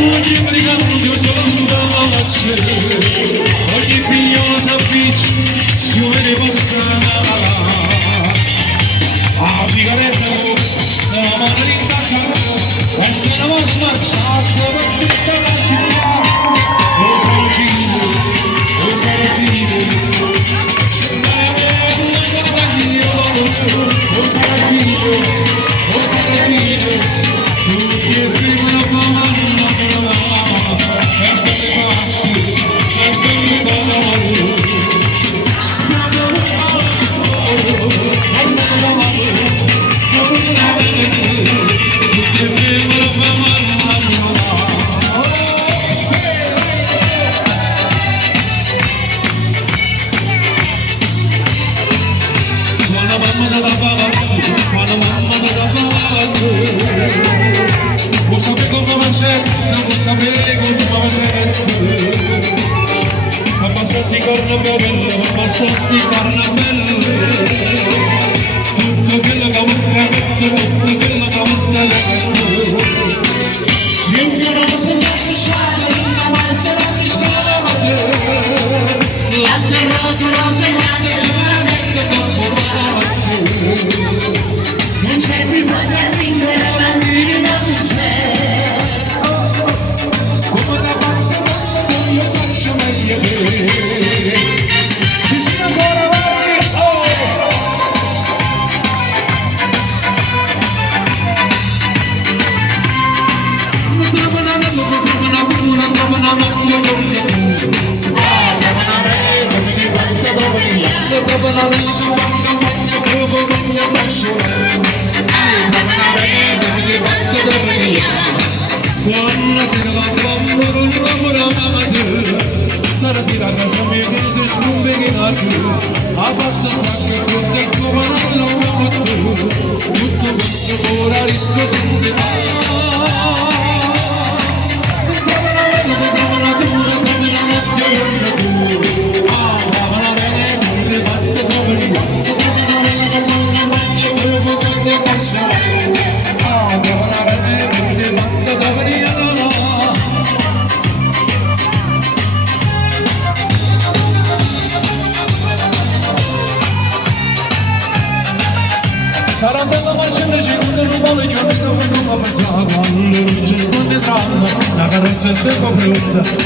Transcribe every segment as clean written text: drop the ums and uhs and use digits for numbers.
Ogni brigando sull'andace, ogni figlio s'avvicina, si vede passare. A sigaretta, la mano in casa, e se la va smarciata per tutta la città. O farcino, o farcino,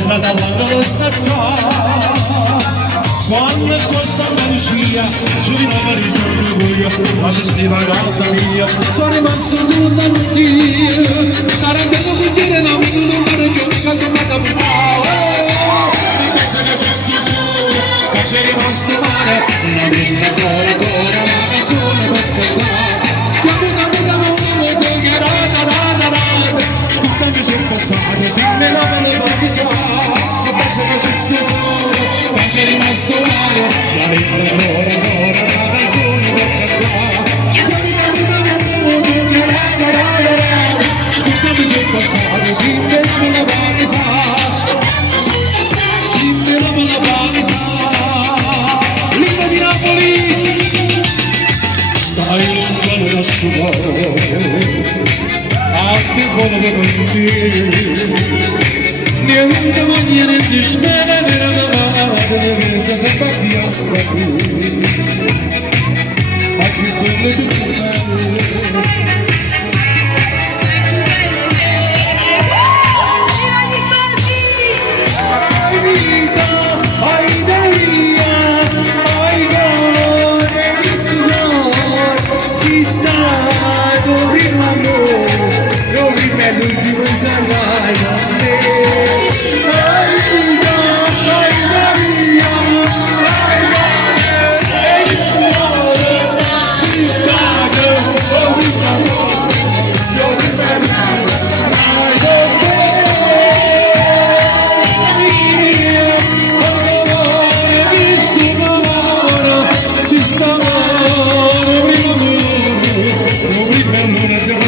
la dall'angolo lo quando sposta la lucia su di noi sono orgoglio ma se stiva casa mia sono rimasto tutta notte sarebbe dovuto dire no non pare che mi canto una capitale mi pensa che c'è sto giù che c'è rimasto male non mi ancora la canzone per cantare quando una vita non mi voglio ascoltami sul passato se me la volevo avvisare penso che c'è sto giù che c'è rimasto male la canzone per cantare ascoltami sul passato se me la volevo avvisare se me la volevo avvisare Linda di Napoli stai lontano da sudare anche con le pensieri niente maniera di stare nella vita sempre fianco a lui anche quelle di te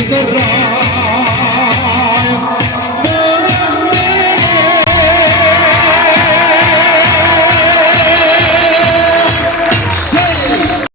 Serra